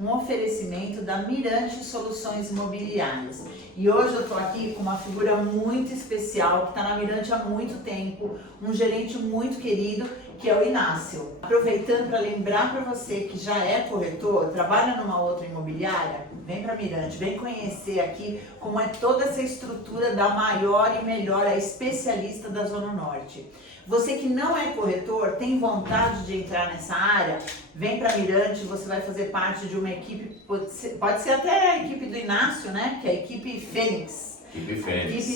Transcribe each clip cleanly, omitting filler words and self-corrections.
um oferecimento da Mirante Soluções Imobiliárias. E hoje eu estou aqui com uma figura muito especial, que está na Mirante há muito tempo, um gerente muito querido, que é o Inácio. Aproveitando para lembrar para você que já é corretor, trabalha numa outra imobiliária, vem para Mirante, vem conhecer aqui como é toda essa estrutura da maior e melhor, a especialista da Zona Norte. Você que não é corretor, tem vontade de entrar nessa área, vem para Mirante, você vai fazer parte de uma equipe, pode ser até a equipe do Inácio, né? Que é a equipe Fênix. Equipe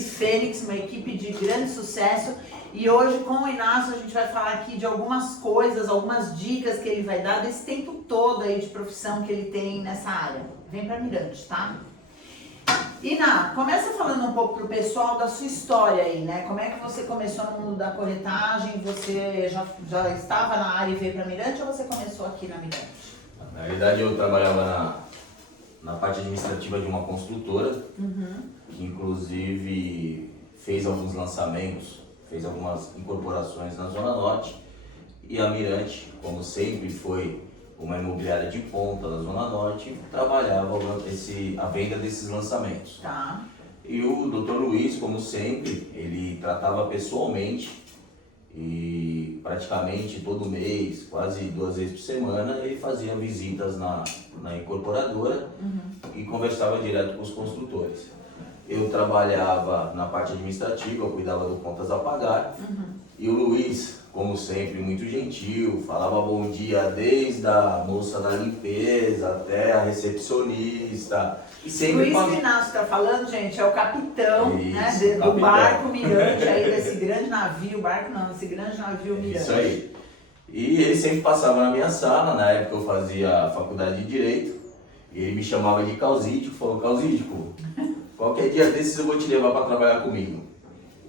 Fênix, uma equipe de grande sucesso. E hoje com o Inácio a gente vai falar aqui de algumas coisas, algumas dicas que ele vai dar desse tempo todo aí de profissão que ele tem nessa área. Vem para Mirante, tá? Iná, começa falando um pouco pro pessoal da sua história aí, né? Como é que você começou no mundo da corretagem? Você já estava na área e veio para Mirante ou você começou aqui na Mirante? Na verdade eu trabalhava na parte administrativa de uma construtora, que inclusive fez alguns lançamentos, fez algumas incorporações na Zona Norte, e a Mirante, como sempre foi uma imobiliária de ponta da Zona Norte, trabalhava a venda desses lançamentos. Tá. E o Dr. Luiz, como sempre, ele tratava pessoalmente e praticamente todo mês, quase 2 vezes por semana, ele fazia visitas na incorporadora e conversava direto com os construtores. Eu trabalhava na parte administrativa, eu cuidava do contas a pagar, e o Luiz, como sempre, muito gentil, falava bom dia desde a moça da limpeza até a recepcionista. E sempre Luiz que Inácio está falando, gente, é o capitão, isso, né, do capitão. barco Mirante, aí desse grande navio, esse grande navio Mirante. Isso aí. E ele sempre passava na minha sala, na época eu fazia faculdade de Direito, e ele me chamava de Causídico, falou, Causídico, qualquer dia desses eu vou te levar para trabalhar comigo.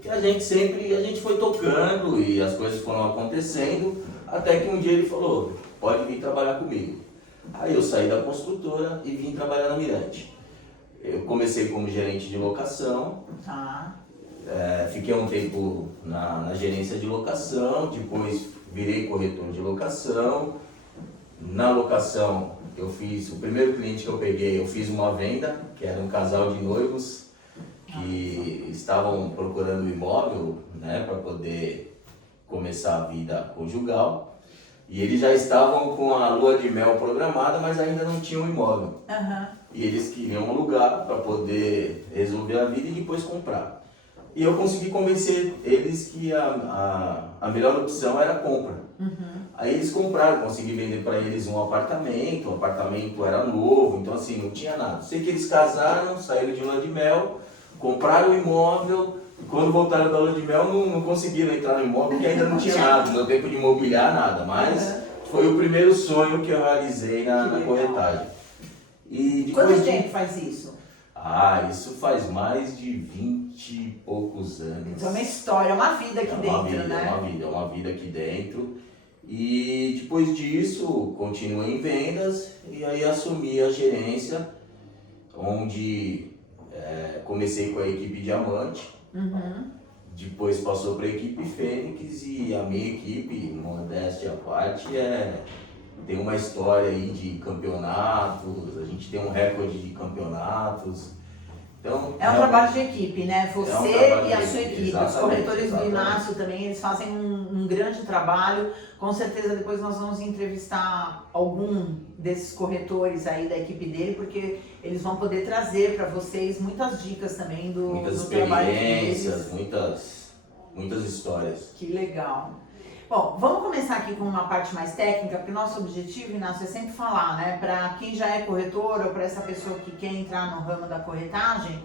E a gente foi tocando e as coisas foram acontecendo, até que um dia ele falou, pode vir trabalhar comigo. Aí eu saí da construtora e vim trabalhar na Mirante. Eu comecei como gerente de locação, fiquei um tempo na gerência de locação, depois virei corretor de locação. Na locação, o primeiro cliente que eu peguei, eu fiz uma venda, que era um casal de noivos, que estavam procurando um imóvel, né, para poder começar a vida conjugal. E eles já estavam com a lua de mel programada, mas ainda não tinham um imóvel. E eles queriam um lugar para poder resolver a vida e depois comprar. E eu consegui convencer eles que a melhor opção era a compra. Aí eles compraram, consegui vender para eles um apartamento, o apartamento era novo, então assim, não tinha nada. Sei que eles casaram, saíram de lua de mel, compraram o imóvel, e quando voltaram da lua de mel não conseguiram entrar no imóvel porque ainda não tinha nada, não deu tempo de imobiliar nada, mas foi o primeiro sonho que eu realizei na corretagem. E Quanto tempo faz isso? Isso faz mais de 20 e poucos anos. Então é uma história, é uma vida aqui dentro, né? É uma vida aqui dentro. E depois disso, continuei em vendas e aí assumi a gerência, onde comecei com a equipe Diamante, depois passou para a equipe Fênix e a minha equipe, modéstia à parte, tem uma história aí de campeonatos, a gente tem um recorde de campeonatos. Então, é um trabalho de equipe, né? Você e a sua equipe. Os corretores do Inácio também, eles fazem um grande trabalho. Com certeza depois nós vamos entrevistar algum desses corretores aí da equipe dele, porque eles vão poder trazer para vocês muitas dicas também do trabalho deles. Muitas histórias. Que legal. Bom, vamos começar aqui com uma parte mais técnica, porque o nosso objetivo, Inácio, é sempre falar, né, para quem já é corretor ou para essa pessoa que quer entrar no ramo da corretagem,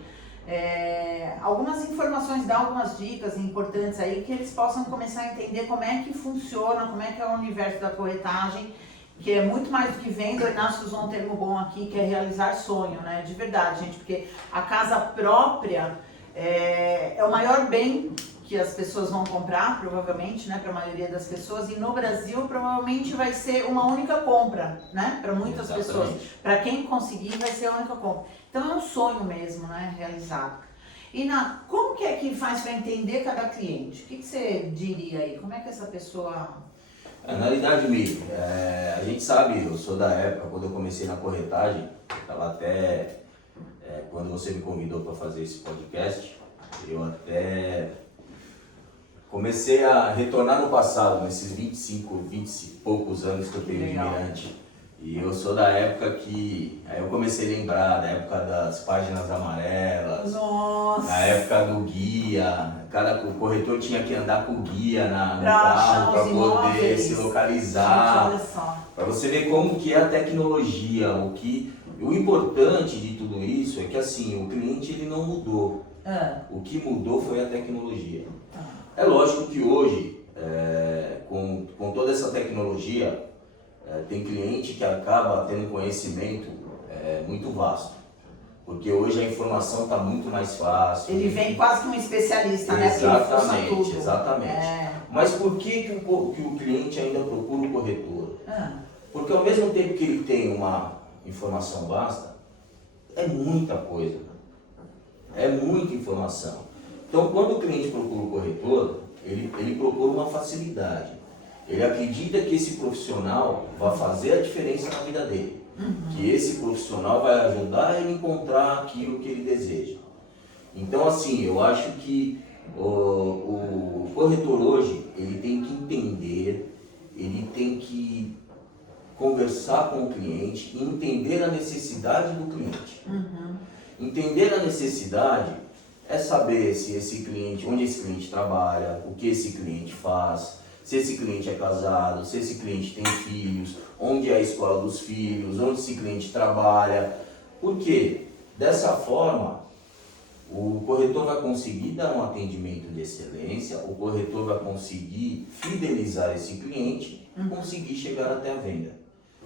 algumas informações, dar algumas dicas importantes aí que eles possam começar a entender como é que funciona, como é que é o universo da corretagem, que é muito mais do que venda. O Inácio usou um termo bom aqui, que é realizar sonho, né, de verdade, gente, porque a casa própria é o maior bem que as pessoas vão comprar, provavelmente, né, para a maioria das pessoas, e no Brasil provavelmente vai ser uma única compra, né, para muitas pessoas. Para quem conseguir vai ser a única compra. Então é um sonho mesmo, né, realizado. E como que é que faz para entender cada cliente? O que você diria aí? Como é que essa pessoa Na realidade, Mi, a gente sabe, eu sou da época, quando eu comecei na corretagem, estava até, quando você me convidou para fazer esse podcast, eu até comecei a retornar no passado, nesses 25, 20 e poucos anos que eu tenho de Mirante. E eu sou da época que, aí eu comecei a lembrar da época das páginas amarelas, Nossa. na época do guia, o corretor tinha que andar com o guia no Pra carro para achar os poder imóveis. se Gente, localizar, olha só. para você ver como que é a tecnologia, o importante de tudo isso é que assim, o cliente ele não mudou, o que mudou foi a tecnologia. É lógico que hoje, com toda essa tecnologia, tem cliente que acaba tendo conhecimento muito vasto, porque hoje a informação está muito mais fácil. Ele vem quase que um especialista, né? Exatamente, exatamente. Mas por que o cliente ainda procura o corretor? Porque ao mesmo tempo que ele tem uma informação vasta, é muita coisa, é muita informação. Então quando o cliente procura o corretor, ele procura uma facilidade. Ele acredita que esse profissional vai fazer a diferença na vida dele. Que esse profissional vai ajudar ele a encontrar aquilo que ele deseja. Então assim, eu acho que o corretor hoje, ele tem que entender, ele tem que conversar com o cliente e entender a necessidade do cliente. Entender a necessidade é saber se esse cliente, onde esse cliente trabalha, o que esse cliente faz, se esse cliente é casado, se esse cliente tem filhos, onde é a escola dos filhos, onde esse cliente trabalha. Por quê? Dessa forma, o corretor vai conseguir dar um atendimento de excelência, o corretor vai conseguir fidelizar esse cliente e conseguir chegar até a venda,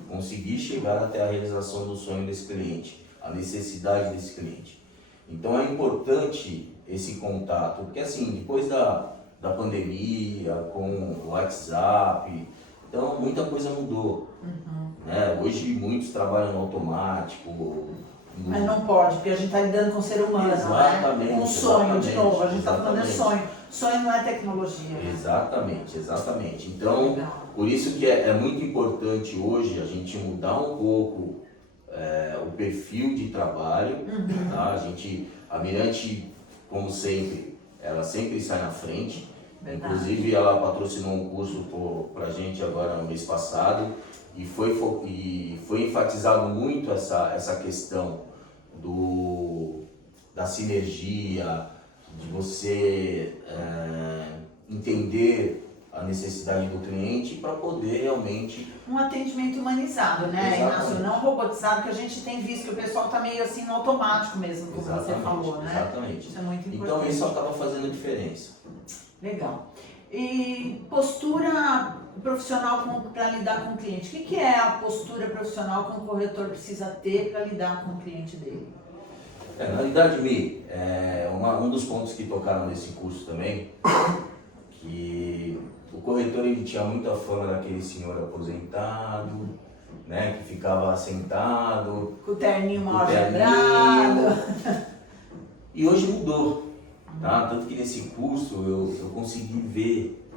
conseguir chegar até a realização do sonho desse cliente, a necessidade desse cliente. Então é importante esse contato, porque assim, depois da pandemia, com o WhatsApp, então muita coisa mudou. Né? Hoje muitos trabalham no automático. Mas não pode, porque a gente está lidando com o ser humano, exatamente, né? Com sonho, exatamente, de novo, a gente está falando de exatamente. sonho. Sonho não é tecnologia. Exatamente, exatamente. Então, Legal. por isso que é muito importante hoje a gente mudar um pouco o perfil de trabalho. Tá? A Mirante, como sempre, ela sempre sai na frente. Verdade. Inclusive, ela patrocinou um curso para a gente agora no mês passado e foi enfatizado muito essa questão da sinergia, de você entender a necessidade do cliente para poder realmente... Um atendimento humanizado, né, Exatamente. Inácio? Não robotizado, que a gente tem visto que o pessoal está meio assim no automático mesmo, como você falou, né? Exatamente. Isso é muito importante. Então isso acaba fazendo diferença. Legal. E postura profissional para lidar com o cliente. O que é a postura profissional que um corretor precisa ter para lidar com o cliente dele? Na realidade, Mi, um dos pontos que tocaram nesse curso também, que o corretor ele tinha muita fama daquele senhor aposentado, né, que ficava sentado, Com o terninho mal terninho. agendado. E hoje mudou, tá? Tanto que nesse curso eu consegui ver,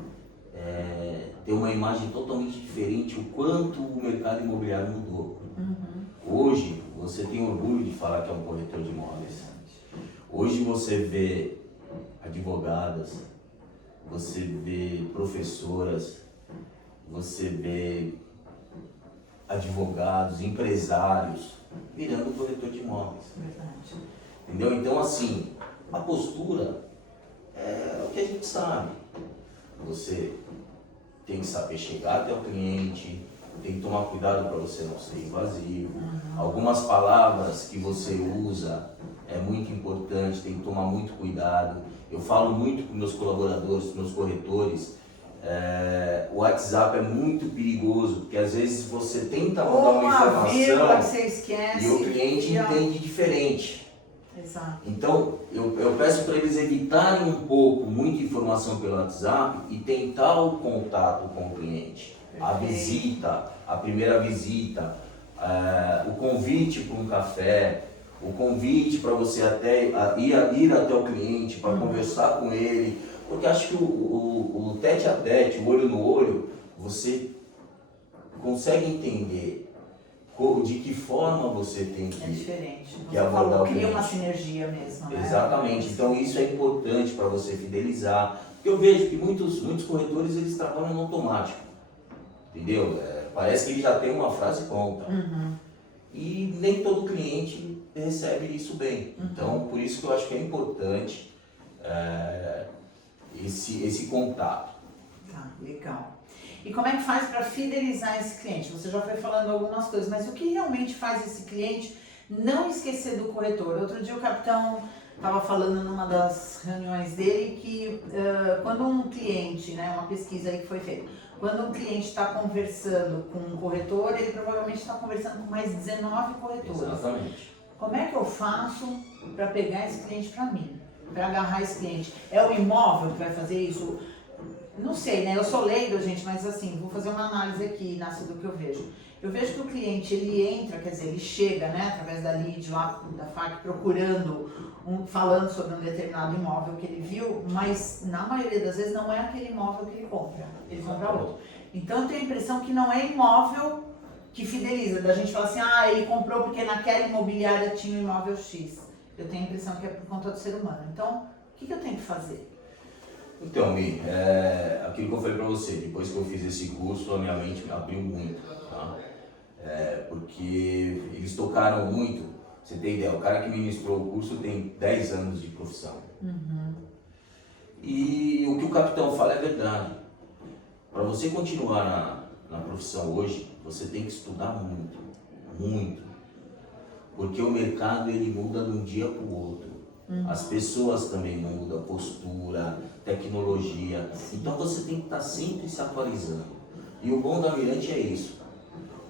ter uma imagem totalmente diferente, o quanto o mercado imobiliário mudou. Hoje você tem orgulho de falar que é um corretor de imóveis. Hoje você vê advogadas, você vê professoras, você vê advogados, empresários virando corretor de imóveis. Verdade. Entendeu? Então assim, a postura é o que a gente sabe. Você tem que saber chegar até o cliente, tem que tomar cuidado para você não ser invasivo. Algumas palavras que você usa é muito importante, tem que tomar muito cuidado. Eu falo muito para meus colaboradores, para meus corretores, o WhatsApp é muito perigoso, porque às vezes você tenta mandar uma vírgula que informação você esquece, e o cliente entende diferente. Exato. Então, eu peço para eles evitarem um pouco muita informação pelo WhatsApp e tentar o contato com o cliente. A visita, a primeira visita, o convite para um café, o convite para você ir até o cliente, para conversar com ele. Porque acho que o tete a tete, o olho no olho, você consegue entender de que forma você tem É diferente. que abordar o cria uma cliente. sinergia mesmo, né? Exatamente. Então isso é importante para você fidelizar. Porque eu vejo que muitos corretores eles trabalham no automático. Entendeu? Parece que ele já tem uma frase pronta. E nem todo cliente recebe isso bem. Então, por isso que eu acho que é importante esse contato. Tá, legal. E como é que faz para fidelizar esse cliente? Você já foi falando algumas coisas, mas o que realmente faz esse cliente não esquecer do corretor? Outro dia o capitão estava falando numa das reuniões dele que quando um cliente, né, uma pesquisa aí que foi feita, quando um cliente está conversando com um corretor, ele provavelmente está conversando com mais 19 corretores. Exatamente. Como é que eu faço para pegar esse cliente para mim? Para agarrar esse cliente? É o imóvel que vai fazer isso? Não sei, né? Eu sou leiga, gente, mas assim, vou fazer uma análise aqui, Inácio, do que eu vejo. Eu vejo que o cliente, ele entra, quer dizer, ele chega, né, através da lead lá da FAC, procurando, falando sobre um determinado imóvel que ele viu, mas na maioria das vezes não é aquele imóvel que ele compra outro. Então eu tenho a impressão que não é imóvel que fideliza, da gente falar assim, ele comprou porque naquela imobiliária tinha um imóvel X. Eu tenho a impressão que é por conta do ser humano. Então, o que eu tenho que fazer? Então, Mi, aquilo que eu falei para você, depois que eu fiz esse curso, a minha mente abriu muito, tá? Porque eles tocaram muito, você tem ideia, o cara que ministrou o curso tem 10 anos de profissão. E o que o capitão fala é verdade. Para você continuar na profissão hoje, você tem que estudar muito, muito. Porque o mercado ele muda de um dia para o outro. As pessoas também mudam, postura, tecnologia. Então você tem que estar sempre se atualizando. E o bom da Mirante é isso.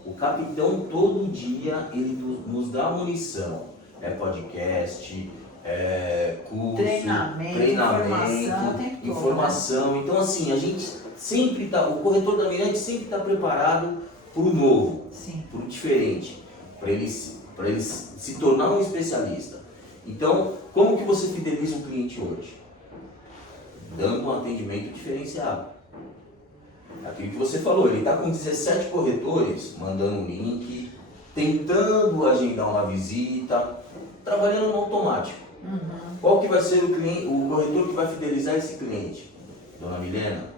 O capitão todo dia ele nos dá munição. É podcast, curso, treinamento, informação. Então assim, a gente sempre está, o corretor da Mirante sempre está preparado para o novo, para o diferente, para ele se tornar um especialista. Então, como que você fideliza um cliente hoje? Dando um atendimento diferenciado. Aquilo que você falou, ele está com 17 corretores, mandando um link, tentando agendar uma visita, trabalhando no automático. Qual que vai ser o corretor que vai fidelizar esse cliente? Dona Milena,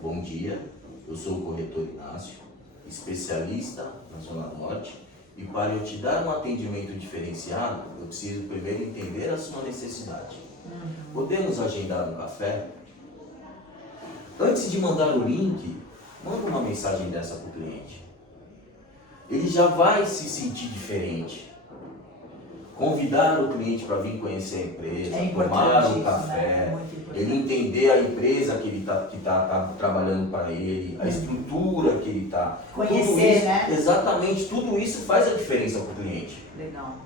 bom dia, eu sou o corretor Inácio, especialista na Zona Norte. E para eu te dar um atendimento diferenciado, eu preciso primeiro entender a sua necessidade. Podemos agendar um café? Antes de mandar o link, manda uma mensagem dessa para o cliente. Ele já vai se sentir diferente. Convidar o cliente para vir conhecer a empresa, tomar um café, né? Ele entender a empresa que ele tá trabalhando para ele, a estrutura que ele está. Conhecer, né? Exatamente, tudo isso faz a diferença para o cliente. Legal.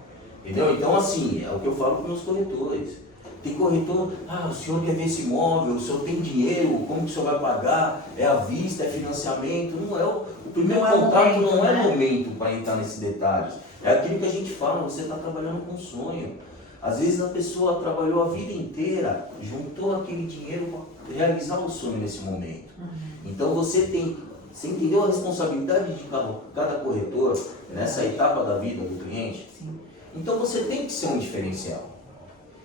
Entendeu? Então assim, é o que eu falo para os meus corretores. Tem corretor, o senhor quer ver esse imóvel, o senhor tem dinheiro, como que o senhor vai pagar? É à vista, é financiamento? Não é o primeiro contato, não é momento para entrar nesses detalhes. É aquilo que a gente fala, você está trabalhando com um sonho. Às vezes a pessoa trabalhou a vida inteira, juntou aquele dinheiro para realizar o sonho nesse momento. Então você entendeu a responsabilidade de cada corretor nessa etapa da vida do cliente? Então você tem que ser um diferencial.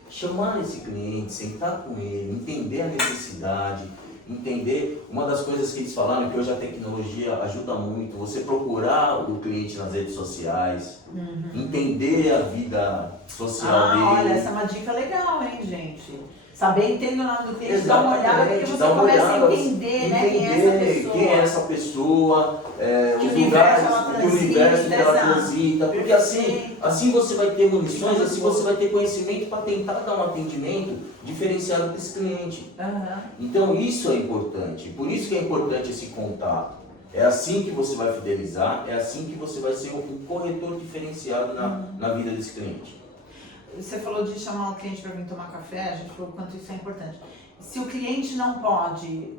Chamar esse cliente, sentar com ele, entender a necessidade, entender, uma das coisas que eles falaram, que hoje a tecnologia ajuda muito, você procurar o cliente nas redes sociais, entender a vida social dele. Olha, essa é uma dica legal, hein, gente? Saber entender o nome do cliente, dar uma olhada, porque você começa a entender, né, quem é essa pessoa, os lugares, que universo que ela transita, porque assim você vai ter munições, assim você vai ter conhecimento para tentar dar um atendimento diferenciado para esse cliente. Então isso é importante, por isso que é importante esse contato. É assim que você vai fidelizar, é assim que você vai ser um corretor diferenciado na vida desse cliente. Você falou de chamar o cliente para vir tomar café, a gente falou o quanto isso é importante. Se o cliente não pode,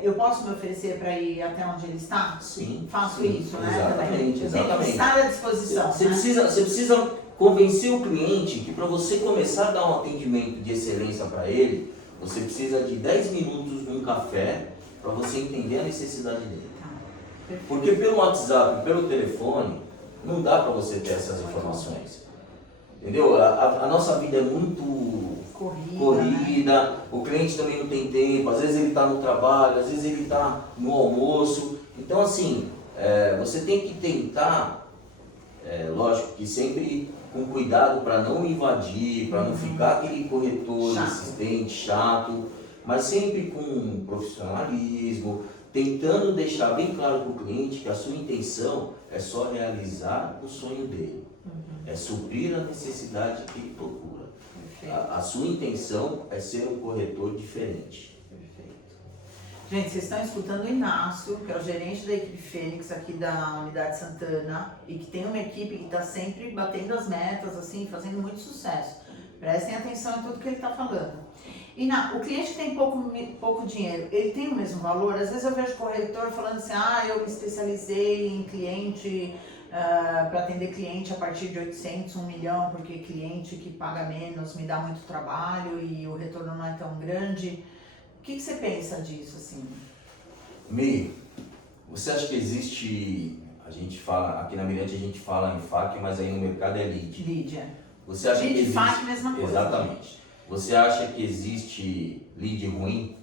eu posso me oferecer para ir até onde ele está? Sim. Faço isso, né? Exatamente, exatamente. Tem que estar à disposição. Você precisa convencer o cliente que para você começar a dar um atendimento de excelência para ele, você precisa de 10 minutos num café para você entender a necessidade dele. Porque pelo WhatsApp, pelo telefone, não dá para você ter essas informações. Entendeu? A nossa vida é muito corrida, né? O cliente também não tem tempo, às vezes ele está no trabalho, às vezes ele está no almoço. Então assim, você tem que tentar, lógico que sempre com cuidado para não invadir, para não ficar aquele corretor insistente, chato, mas sempre com profissionalismo, tentando deixar bem claro para o cliente que a sua intenção é só realizar o sonho dele, é suprir a necessidade que ele procura. A sua intenção é ser um corretor diferente. Perfeito. Gente, vocês estão escutando o Inácio, que é o gerente da equipe Fênix aqui da Unidade Santana e que tem uma equipe que está sempre batendo as metas, assim, fazendo muito sucesso. Prestem atenção em tudo que ele está falando. E o cliente que tem pouco dinheiro, ele tem o mesmo valor? Às vezes eu vejo corretor falando assim, eu me especializei em cliente, para atender cliente a partir de 800, 1 milhão, porque cliente que paga menos me dá muito trabalho e o retorno não é tão grande. O que você pensa disso, assim? Mi, você acha que existe, a gente fala, aqui na Mirante a gente fala em FAQ, mas aí no mercado é lead. Lead, Você acha lead que existe... FAQ, mesma coisa. Exatamente. Você acha que existe lead ruim?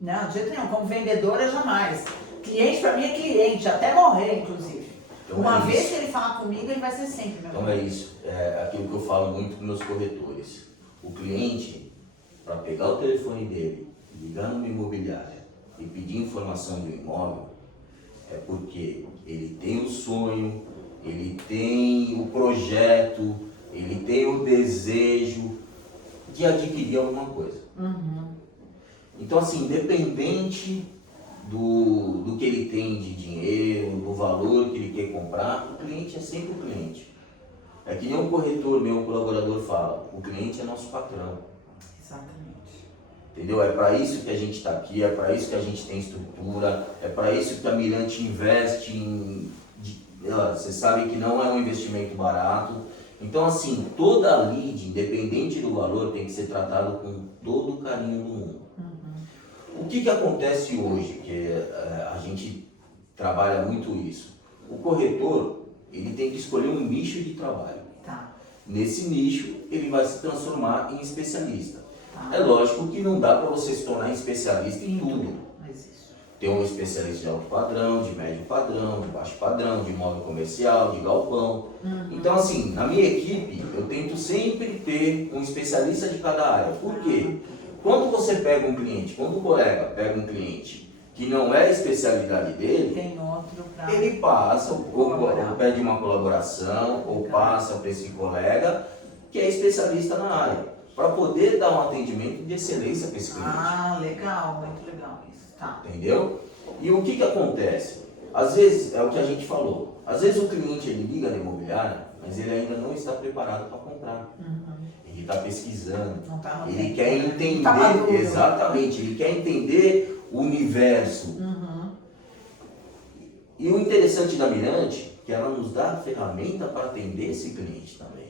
Não, de jeito nenhum. Como vendedora, jamais. Cliente para mim é cliente, até morrer, inclusive. Então Uma vez que ele falar comigo, ele vai ser sempre meu. Então é isso. É aquilo que eu falo muito com meus corretores. O cliente, para pegar o telefone dele, ligar numa imobiliária e pedir informação de um imóvel, é porque ele tem o sonho, ele tem o projeto, ele tem o desejo de adquirir alguma coisa. Então assim, independente do que ele tem de dinheiro, do valor que ele quer comprar, o cliente é sempre o cliente. É que nem um corretor meu, um colaborador fala, o cliente é nosso patrão. Exatamente. Entendeu? É para isso que a gente está aqui, é para isso que a gente tem estrutura, é para isso que a Mirante investe em... Você sabe que não é um investimento barato. Então assim, toda lead, independente do valor, tem que ser tratado com todo o carinho do mundo. O que acontece hoje, que a gente trabalha muito isso? O corretor, ele tem que escolher um nicho de trabalho. Tá. Nesse nicho, ele vai se transformar em especialista. Tá. É lógico que não dá para você se tornar especialista em tudo. Mas isso. Tem um especialista de alto padrão, de médio padrão, de baixo padrão, de imóvel comercial, de galpão. Então assim, na minha equipe, eu tento sempre ter um especialista de cada área. Por quê? Quando você pega um cliente, quando o colega pega um cliente que não é a especialidade dele, tem outro pra... ele passa, ou pede uma colaboração, ou passa para esse colega que é especialista na área, para poder dar um atendimento de excelência para esse cliente. Legal, muito legal isso. Tá. Entendeu? E o que acontece? Às vezes, é o que a gente falou, às vezes o cliente ele liga na imobiliária, mas ele ainda não está preparado para comprar. Ele está pesquisando, ele quer entender, exatamente, ele quer entender o universo. E o interessante da Mirante, que ela nos dá a ferramenta para atender esse cliente também.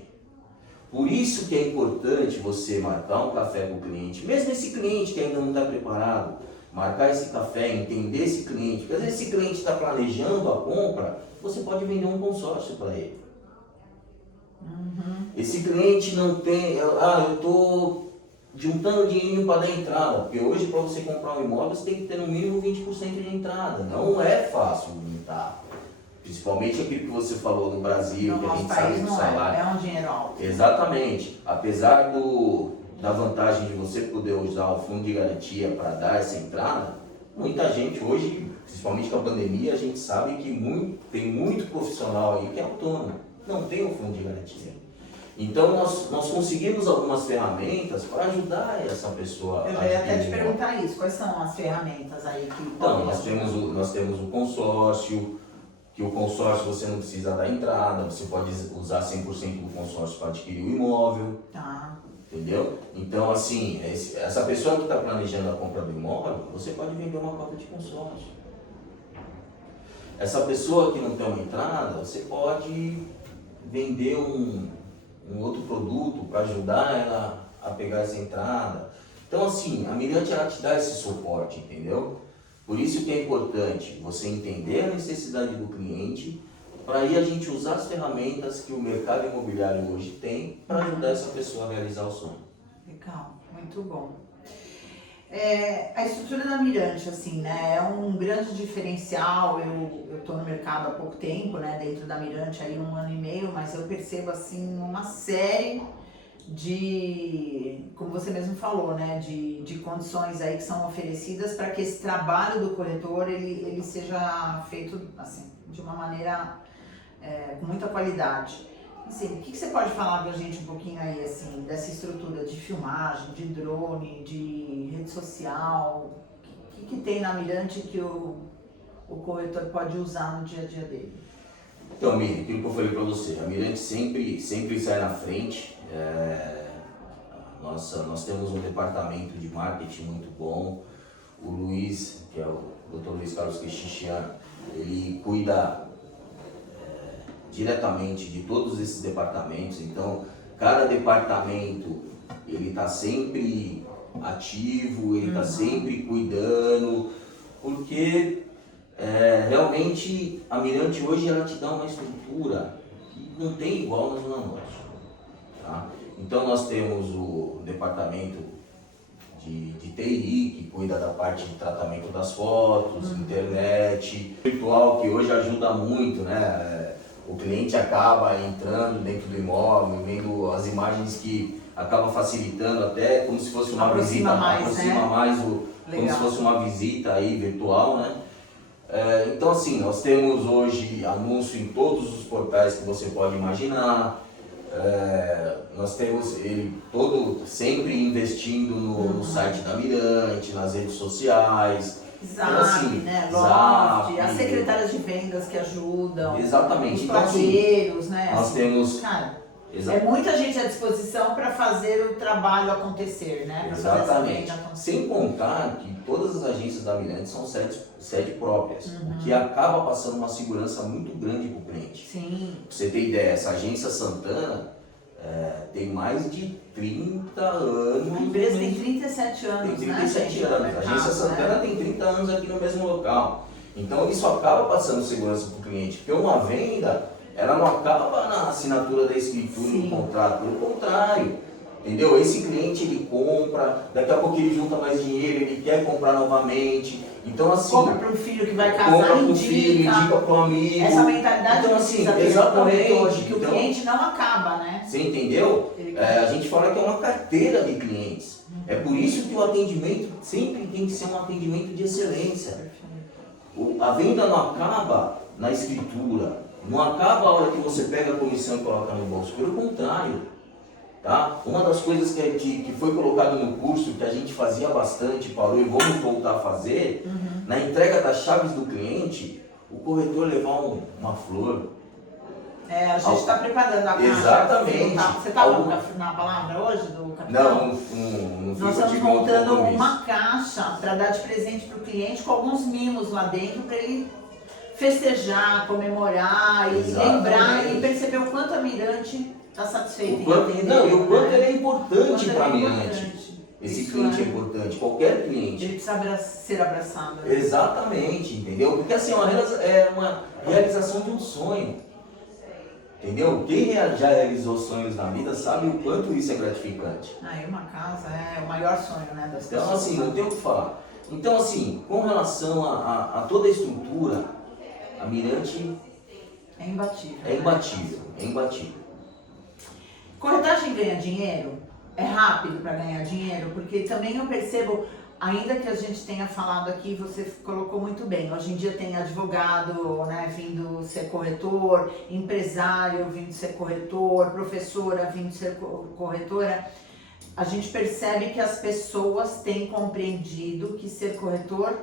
Por isso que é importante você marcar um café com o cliente, mesmo esse cliente que ainda não está preparado, marcar esse café, entender esse cliente, porque às vezes esse cliente está planejando a compra, você pode vender um consórcio para ele. Esse cliente não tem, eu estou juntando dinheiro para dar entrada, porque hoje para você comprar um imóvel você tem que ter no mínimo 20% de entrada, não é fácil juntar. Principalmente aquilo que você falou no Brasil, que a gente sabe do salário. É um dinheiro alto. Exatamente. Apesar da vantagem de você poder usar o fundo de garantia para dar essa entrada, muita gente hoje, principalmente com a pandemia, a gente sabe que tem muito profissional aí que é autônomo, não tem o fundo de garantia. Então nós conseguimos algumas ferramentas para ajudar essa pessoa. Eu já ia até te perguntar isso, quais são as ferramentas aí que... Então, nós temos o consórcio, que o consórcio você não precisa dar entrada, você pode usar 100% do consórcio para adquirir o imóvel. Tá. Entendeu? Então, assim, essa pessoa que está planejando a compra do imóvel, você pode vender uma cota de consórcio. Essa pessoa que não tem uma entrada, você pode vender um outro produto para ajudar ela a pegar essa entrada. Então, assim, a Mirante ela te dá esse suporte, entendeu? Por isso que é importante você entender a necessidade do cliente, para aí a gente usar as ferramentas que o mercado imobiliário hoje tem para ajudar essa pessoa a realizar o sonho. Legal, muito bom. A estrutura da Mirante, assim, né, é um grande diferencial. Eu tô no mercado há pouco tempo, né, dentro da Mirante, aí 1 ano e meio, mas eu percebo, assim, uma série de, como você mesmo falou, né, de condições aí que são oferecidas para que esse trabalho do corretor, ele seja feito, assim, de uma maneira com muita qualidade. Assim, o que você pode falar pra gente um pouquinho aí, assim, dessa estrutura de filmagem, de drone, de rede social? O que tem na Mirante que o corretor pode usar no dia a dia dele? Então, Miriam, aquilo que eu falei para você, a Mirante sempre sai na frente. Nós temos um departamento de marketing muito bom. O Luiz, que é o Dr. Luiz Carlos Cristiano, ele cuida diretamente de todos esses departamentos. Então, cada departamento ele está sempre ativo, ele está sempre cuidando, porque realmente a Mirante hoje ela te dá uma estrutura que não tem igual na Zona Norte. Tá? Então nós temos o departamento de TI, que cuida da parte de tratamento das fotos, internet, virtual, que hoje ajuda muito, né? O cliente acaba entrando dentro do imóvel, vendo as imagens que acaba facilitando até como se fosse uma visita, aproxima mais como se fosse uma visita aí virtual, né? Então assim, nós temos hoje anúncio em todos os portais que você pode imaginar. Nós temos ele todo sempre investindo no site da Mirante, nas redes sociais. Zap, então, assim, né? Zap, Loft, as secretárias de vendas que ajudam. Exatamente. Os Então, parceiros, assim, né? Nós assim, temos. Cara, Exato. muita gente à disposição para fazer o trabalho acontecer, né? Exatamente. Sem contar que todas as agências da Mirante são sede próprias, o que acaba passando uma segurança muito grande para o cliente. Sim. Pra você ter ideia, essa agência Santana tem mais de 30 anos. A empresa tem 37 anos, Tem 37 anos. A agência Santana tem 30 anos aqui no mesmo local. Então isso acaba passando segurança para o cliente, porque uma venda, ela não acaba na assinatura da escritura do contrato, pelo contrário. Entendeu? Esse cliente ele compra, daqui a pouco ele junta mais dinheiro, ele quer comprar novamente. Então assim, compra para um filho que vai casar, compra para um filho, indica para um amigo. Essa mentalidade então, assim, exatamente, que o cliente não acaba, né? Você entendeu? A gente fala que é uma carteira de clientes. É por isso que o atendimento sempre tem que ser um atendimento de excelência. A venda não acaba na escritura, não acaba a hora que você pega a comissão e coloca no bolso. Pelo contrário. Tá? Uma das coisas que foi colocado no curso, que a gente fazia bastante, parou e vamos voltar a fazer, na entrega das chaves do cliente, o corretor levar uma flor. A gente está preparando a caixa. Exatamente. Você estava na palavra hoje do capitão? Não Nós estamos montando uma caixa para dar de presente para o cliente com alguns mimos lá dentro para ele festejar, comemorar e lembrar e perceber o quanto a Mirante está satisfeito. O quanto ele é importante para a Mirante. Esse cliente é importante, qualquer cliente. Ele precisa ser abraçado. Né? Exatamente, entendeu? Porque assim, é uma realização de um sonho. Entendeu? Quem já realizou sonhos na vida sabe o quanto isso é gratificante. E uma casa é o maior sonho, né, das pessoas. Então assim, não tem o que falar. Então assim, com relação a toda a estrutura, a Mirante é imbatível. É imbatível, é imbatível. Corretagem ganha dinheiro? É rápido para ganhar dinheiro? Porque também eu percebo, ainda que a gente tenha falado aqui, você colocou muito bem, hoje em dia tem advogado, né, vindo ser corretor, empresário vindo ser corretor, professora vindo ser corretora. A gente percebe que as pessoas têm compreendido que ser corretor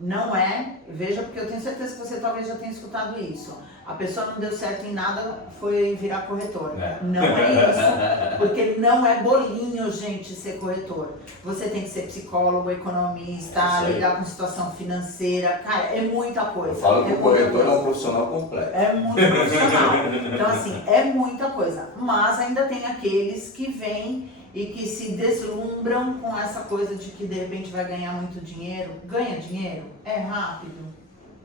não é, veja, porque eu tenho certeza que você talvez já tenha escutado isso. A pessoa não deu certo em nada, foi virar corretor. Não é isso. Porque não é bolinho, gente, ser corretor. Você tem que ser psicólogo, economista, lidar com situação financeira. Cara, é muita coisa. Eu falo que o corretor é um profissional completo. É muito profissional. Então, assim, é muita coisa. Mas ainda tem aqueles que vêm e que se deslumbram com essa coisa de que de repente vai ganhar muito dinheiro. Ganha dinheiro? É rápido?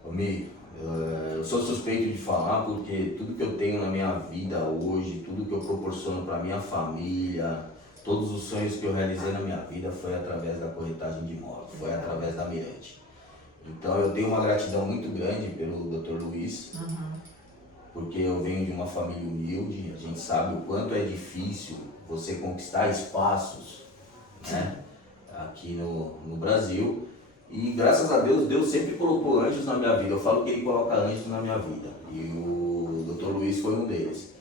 Amigo, eu sou suspeito de falar porque tudo que eu tenho na minha vida hoje, tudo que eu proporciono para minha família, todos os sonhos que eu realizei na minha vida foi através da corretagem de imóvel, foi através da Mirante. Então eu tenho uma gratidão muito grande pelo Dr. Luiz, porque eu venho de uma família humilde, a gente sabe o quanto é difícil você conquistar espaços, né, aqui no Brasil. E graças a Deus, Deus sempre colocou anjos na minha vida. Eu falo que Ele coloca anjos na minha vida. E o Dr. Luiz foi um deles.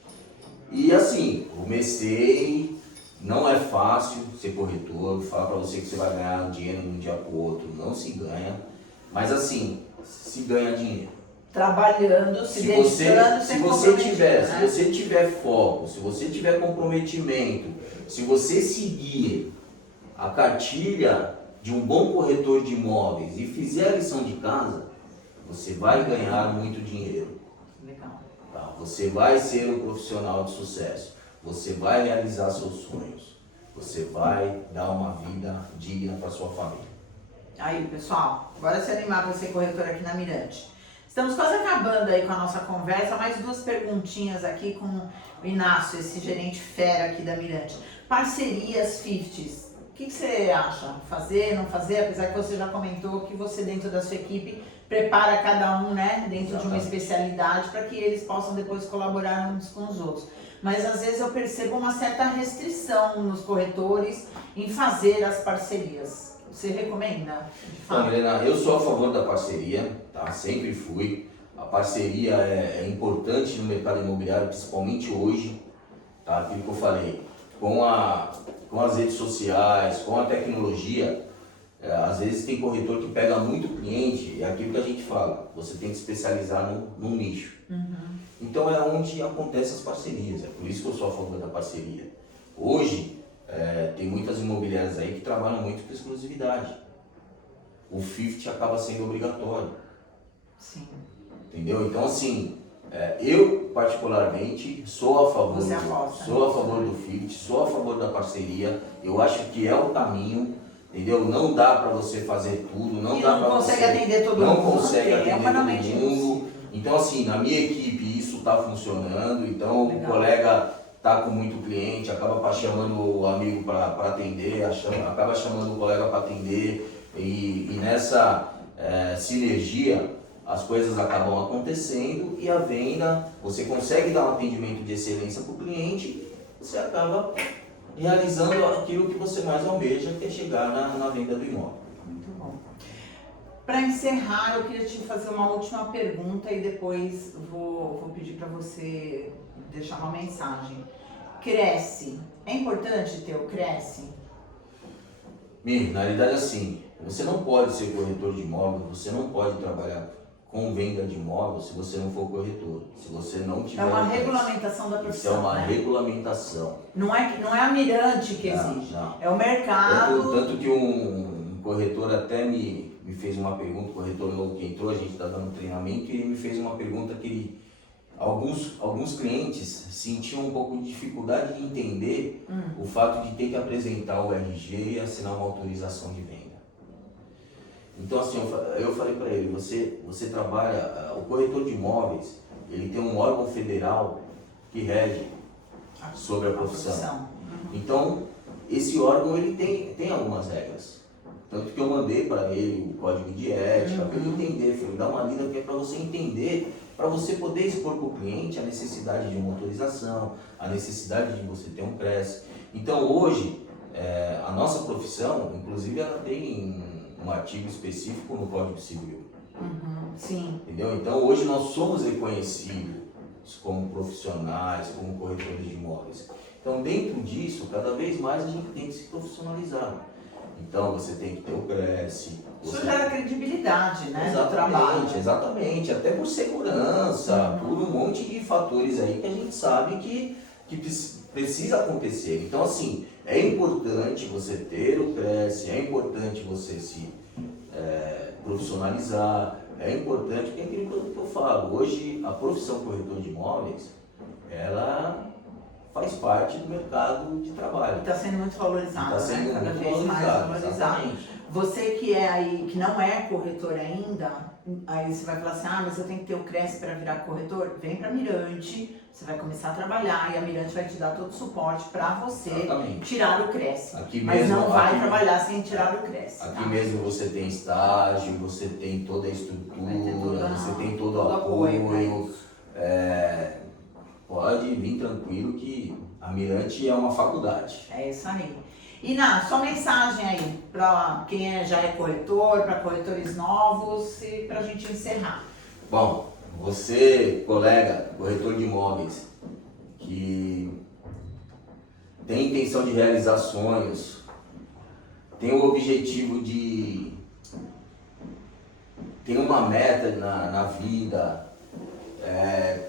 E assim, comecei, não é fácil ser corretor. Falar para você que você vai ganhar dinheiro de um dia para o outro, não se ganha. Mas assim, se ganha dinheiro. Trabalhando, se dedicando, se você tiver foco, se você tiver comprometimento, se você seguir a cartilha de um bom corretor de imóveis e fizer a lição de casa, você vai ganhar muito dinheiro. Legal. Tá? Você vai ser um profissional de sucesso. Você vai realizar seus sonhos. Você vai dar uma vida digna para sua família. Aí, pessoal, bora se animar para ser corretor aqui na Mirante. Estamos quase acabando aí com a nossa conversa. Mais duas perguntinhas aqui com o Inácio, esse gerente fera aqui da Mirante. Parcerias 50s. O que você acha? Fazer, não fazer? Apesar que você já comentou que você dentro da sua equipe prepara cada um, né, dentro de uma especialidade para que eles possam depois colaborar uns com os outros. Mas às vezes eu percebo uma certa restrição nos corretores em fazer as parcerias. Você recomenda? Então, Helena, eu sou a favor da parceria, tá? Sempre fui. A parceria é importante no mercado imobiliário, principalmente hoje, tá? Aquilo que eu falei, com as redes sociais, com a tecnologia, às vezes tem corretor que pega muito cliente, é aquilo que a gente fala, você tem que se especializar num nicho. Então é onde acontecem as parcerias, é por isso que eu sou a favor da parceria. Hoje, tem muitas imobiliárias aí que trabalham muito com exclusividade. O 50 acaba sendo obrigatório. Sim. Entendeu? Então assim, eu particularmente sou a favor, sou a favor do 50, sou a favor da parceria. Eu acho que é o caminho, entendeu? Não dá para você fazer tudo, não dá para você... Não consegue atender todo mundo. Então assim, na minha equipe isso está funcionando, então o colega tá com muito cliente, acaba chamando o amigo para atender, acaba chamando o colega para atender e nessa sinergia as coisas acabam acontecendo e a venda, você consegue dar um atendimento de excelência para o cliente, você acaba realizando aquilo que você mais almeja, que é chegar na venda do imóvel. Muito bom. Para encerrar, eu queria te fazer uma última pergunta e depois vou pedir para você deixar uma mensagem. Cresce. É importante ter o Cresce? Na realidade assim, você não pode ser corretor de imóvel, você não pode trabalhar com venda de imóvel se você não for corretor, se você não tiver... É uma regulamentação da profissão, isso é uma regulamentação. Não é a Mirante que exige, não. É o mercado... Tanto que um corretor até me fez uma pergunta, o corretor novo que entrou, a gente está dando treinamento, e ele me fez uma pergunta que alguns clientes sentiam um pouco de dificuldade de entender o fato de ter que apresentar o RG e assinar uma autorização de venda. Então assim, eu falei para ele, você trabalha, o corretor de imóveis, ele tem um órgão federal que rege sobre a profissão. Então, esse órgão ele tem algumas regras. Tanto que eu mandei para ele o código de ética, para ele entender, falei, dá uma lida que é para você entender, para você poder expor para o cliente a necessidade de uma autorização, a necessidade de você ter um CRES. Então hoje, a nossa profissão, inclusive ela tem um artigo específico no Código Civil. Sim. Entendeu? Então hoje nós somos reconhecidos como profissionais, como corretores de imóveis. Então dentro disso, cada vez mais a gente tem que se profissionalizar. Então você tem que ter o CRES. Isso gera credibilidade, né? Exatamente. Até por segurança, por um monte de fatores aí que a gente sabe que precisa acontecer. Então assim, é importante você ter o CRES, é importante você se profissionalizar, é importante, porque é aquilo que eu falo. Hoje a profissão corretor de imóveis, ela faz parte do mercado de trabalho. Está sendo muito valorizado, Está sendo Cada muito vez mais valorizado. exatamente. Você que é aí, que não é corretor ainda, aí você vai falar assim, mas eu tenho que ter o Cresce para virar corretor? Vem para Mirante, você vai começar a trabalhar e a Mirante vai te dar todo o suporte para você tirar o Cresce. Aqui mas mesmo, não vai trabalhar sem tirar o Cresce. Aqui mesmo você tem estágio, você tem toda a estrutura, você tem todo o apoio. Pode vir tranquilo que a Mirante é uma faculdade. É isso aí. Iná, sua mensagem aí para quem já é corretor, para corretores novos e para a gente encerrar. Bom, você, colega, corretor de imóveis, que tem intenção de realizar sonhos, tem o objetivo de ter uma meta na vida, é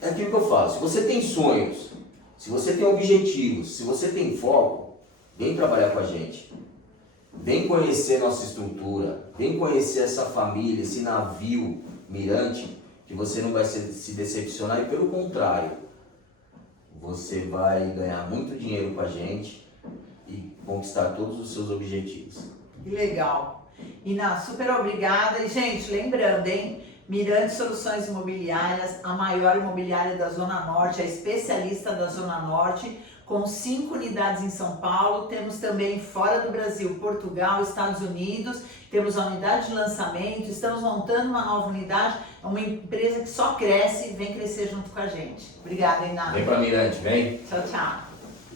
aquilo que eu falo. Se você tem sonhos, se você tem objetivos, se você tem foco, vem trabalhar com a gente. Vem conhecer nossa estrutura, vem conhecer essa família, esse navio Mirante, que você não vai se decepcionar e pelo contrário, você vai ganhar muito dinheiro com a gente e conquistar todos os seus objetivos. Que legal. Iná, super obrigada. E, gente, lembrando, hein? Mirante Soluções Imobiliárias, a maior imobiliária da Zona Norte, a especialista da Zona Norte, com 5 unidades em São Paulo. Temos também fora do Brasil, Portugal, Estados Unidos. Temos a unidade de lançamento, estamos montando uma nova unidade. É uma empresa que só cresce e vem crescer junto com a gente. Obrigada, Iná. Vem pra Mirante, vem. Tchau, tchau.